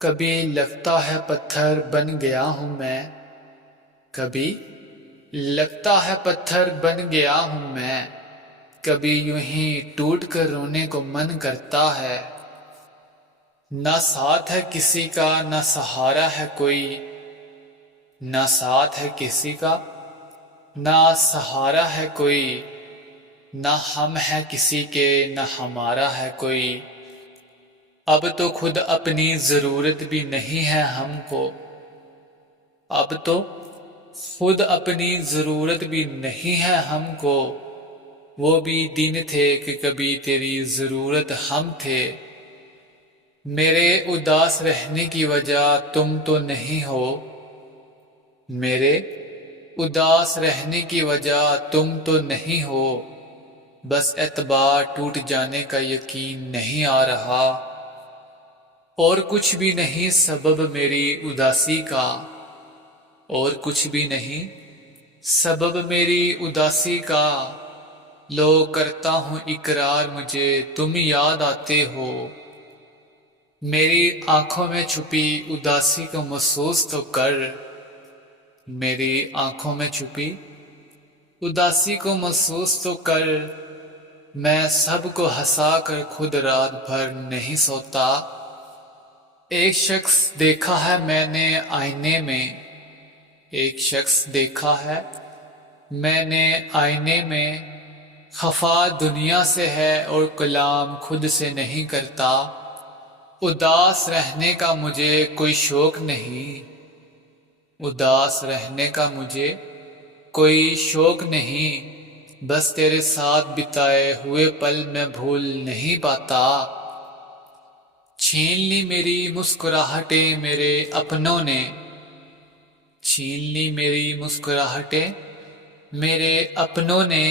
کبھی لگتا ہے پتھر بن گیا ہوں میں، کبھی لگتا ہے پتھر بن گیا ہوں میں، کبھی یوں ہی ٹوٹ کر رونے کو من کرتا ہے۔ نہ ساتھ ہے کسی کا نہ سہارا ہے کوئی، نہ ساتھ ہے کسی کا نہ سہارا ہے کوئی، نہ ہم ہے کسی کے نہ ہمارا ہے کوئی۔ اب تو خود اپنی ضرورت بھی نہیں ہے ہم کو، اب تو خود اپنی ضرورت بھی نہیں ہے ہم کو۔ وہ بھی دن تھے کہ کبھی تیری ضرورت ہم تھے۔ میرے اداس رہنے کی وجہ تم تو نہیں ہو، میرے اداس رہنے کی وجہ تم تو نہیں ہو۔ بس اعتبار ٹوٹ جانے کا یقین نہیں آ رہا، اور کچھ بھی نہیں سبب میری اداسی کا، اور کچھ بھی نہیں سبب میری اداسی کا۔ لو کرتا ہوں اقرار مجھے تم یاد آتے ہو، میری آنکھوں میں چھپی اداسی کو محسوس تو کر، میری آنکھوں میں چھپی اداسی کو محسوس تو کر۔ میں سب کو ہنسا کر خود رات بھر نہیں سوتا۔ ایک شخص دیکھا ہے میں نے آئینے میں، ایک شخص دیکھا ہے میں نے آئینے میں، خفا دنیا سے ہے اور کلام خود سے نہیں کرتا۔ اداس رہنے کا مجھے کوئی شوق نہیں، اداس رہنے کا مجھے کوئی شوق نہیں، بس تیرے ساتھ بتائے ہوئے پل میں بھول نہیں پاتا۔ چھین لی میری مسکراہٹیں میرے اپنوں نے، چھین لی میری مسکراہٹیں میرے اپنوں نے،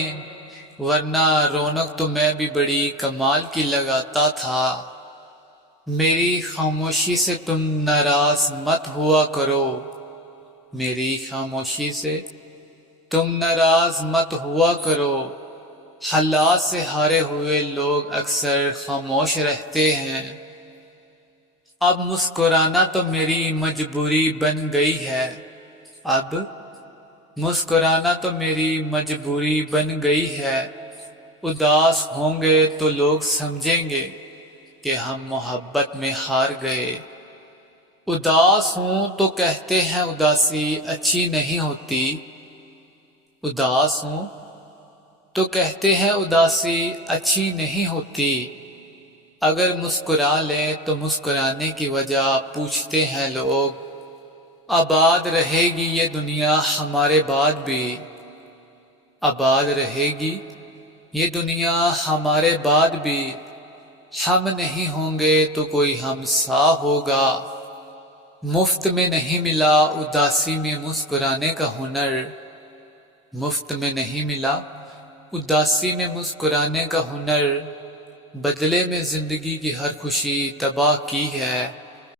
ورنہ رونق تو میں بھی بڑی کمال کی لگاتا تھا۔ میری خاموشی سے تم ناراض مت ہوا کرو، میری خاموشی سے تم ناراض مت ہوا کرو۔ حالات سے ہارے ہوئے لوگ اکثر خاموش رہتے ہیں۔ اب مسکرانا تو میری مجبوری بن گئی ہے، اب مسکرانا تو میری مجبوری بن گئی ہے۔ اداس ہوں گے تو لوگ سمجھیں گے کہ ہم محبت میں ہار گئے۔ اداس ہوں تو کہتے ہیں اداسی اچھی نہیں ہوتی، اداس ہوں تو کہتے ہیں اداسی اچھی نہیں ہوتی۔ اگر مسکرا لیں تو مسکرانے کی وجہ پوچھتے ہیں لوگ۔ آباد رہے گی یہ دنیا ہمارے بعد بھی، آباد رہے گی یہ دنیا ہمارے بعد بھی۔ ہم نہیں ہوں گے تو کوئی ہم سا ہوگا۔ مفت میں نہیں ملا اداسی میں مسکرانے کا ہنر، مفت میں نہیں ملا اداسی میں مسکرانے کا ہنر۔ بدلے میں زندگی کی ہر خوشی تباہ کی ہے۔